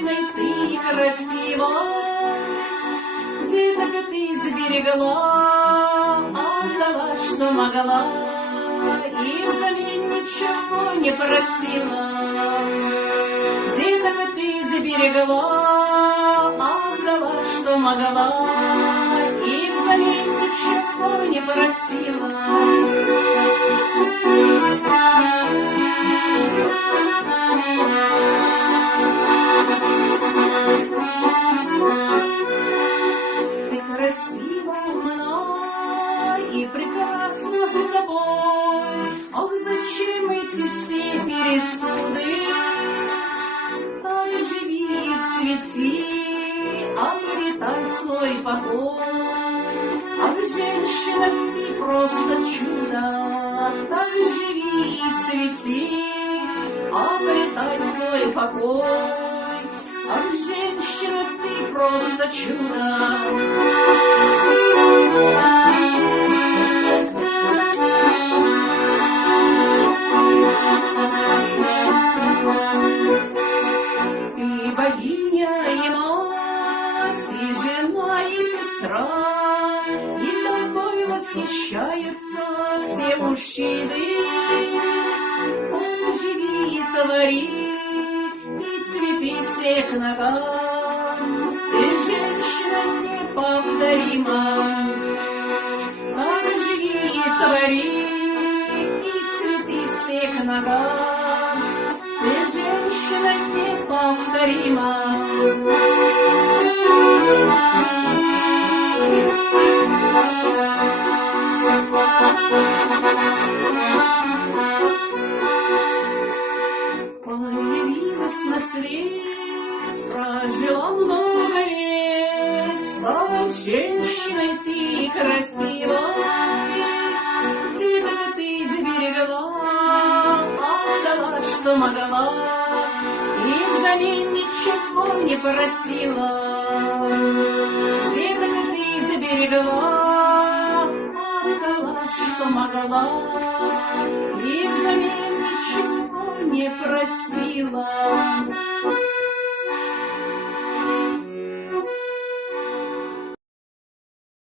женщиной ты красива, деток ты сберегла, отдала, что могла, и взамен ничего не просила. Деток ты сберегла, отдала, что могла, и взамен ничего не просила. Красиво мной и прекрасно с собой. Ох, зачем эти все пересуды? Так живи, цвети, обретай свой покой. Ах, женщина, ты просто чудо. Так живи и цвети, обретай свой покой. Ах, женщина, ты просто чудо. Ты богиня и мать, и жена, и сестра, и тобой восхищаются все мужчины. О, живи и твори, цветы всех ногам, ты женщина неповторима. А живи и твори, и цветы всех ногам, ты женщина неповторима. Появилась на свет, прожила много лет, стала женщиной ты красивой. Деток ты сберегла, отдала, что могла, и взамен ничего не просила. Деток ты сберегла, отдала, что могла, и взамен ничего не просила.